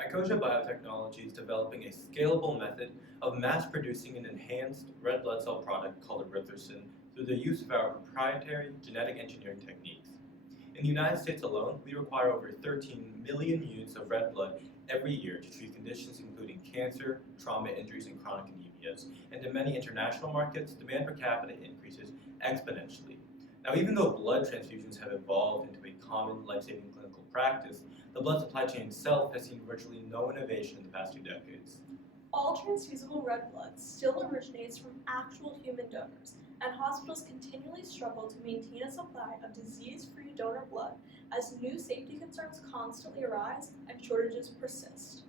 Ichosia Biotechnology is developing a scalable method of mass producing an enhanced red blood cell product called erythrocin through the use of our proprietary genetic engineering techniques. In the United States alone, we require over 13 million units of red blood every year to treat conditions including cancer, trauma injuries, and chronic anemias. And in many international markets, demand per capita increases exponentially. Now, even though blood transfusions have evolved into a common life-saving clinical practice, the blood supply chain itself has seen virtually no innovation in the past 2 decades. All transfusible red blood still originates from actual human donors, and hospitals continually struggle to maintain a supply of disease-free donor blood as new safety concerns constantly arise and shortages persist.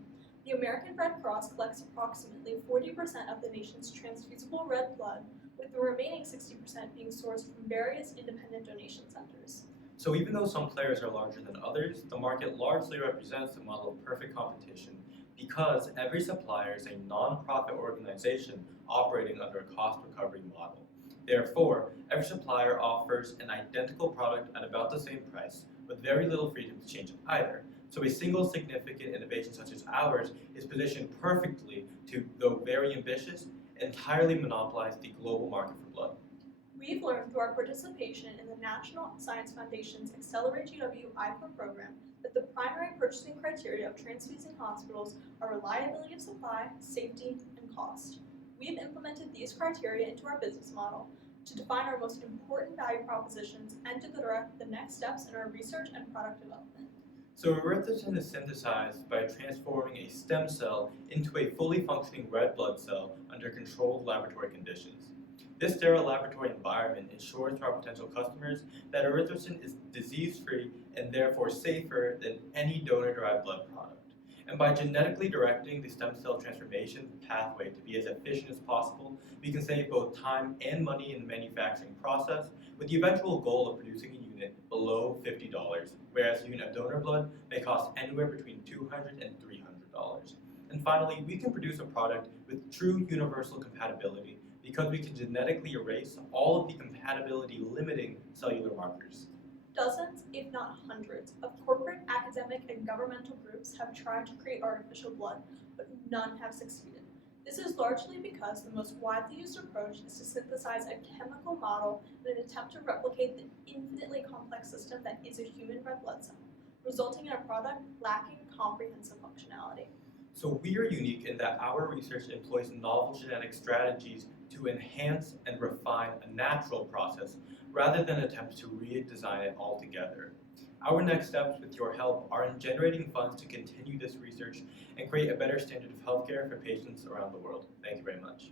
The American Red Cross collects approximately 40% of the nation's transfusible red blood, with the remaining 60% being sourced from various independent donation centers. So even though some players are larger than others, the market largely represents the model of perfect competition because every supplier is a non-profit organization operating under a cost recovery model. Therefore, every supplier offers an identical product at about the same price with very little freedom to change it either. So a single significant innovation such as ours is positioned perfectly to, though very ambitious, entirely monopolize the global market for blood. We've learned through our participation in the National Science Foundation's Accelerate GW IPO program that the primary purchasing criteria of transfusing hospitals are reliability of supply, safety, and cost. We've implemented these criteria into our business model to define our most important value propositions and to direct the next steps in our research and product development. So erythrocin is synthesized by transforming a stem cell into a fully functioning red blood cell under controlled laboratory conditions. This sterile laboratory environment ensures to our potential customers that erythrocin is disease-free and therefore safer than any donor-derived blood product. And by genetically directing the stem cell transformation pathway to be as efficient as possible, we can save both time and money in the manufacturing process, with the eventual goal of producing a unit below $50, whereas a unit of donor blood may cost anywhere between $200 and $300. And finally, we can produce a product with true universal compatibility because we can genetically erase all of the compatibility-limiting cellular markers. Dozens, if not hundreds, of corporate, academic, and governmental groups have tried to create artificial blood, but none have succeeded. This is largely because the most widely used approach is to synthesize a chemical model in an attempt to replicate the infinitely complex system that is a human red blood cell, resulting in a product lacking comprehensive functionality. So we are unique in that our research employs novel genetic strategies to enhance and refine a natural process rather than attempt to redesign it altogether. Our next steps with your help are in generating funds to continue this research and create a better standard of healthcare for patients around the world. Thank you very much.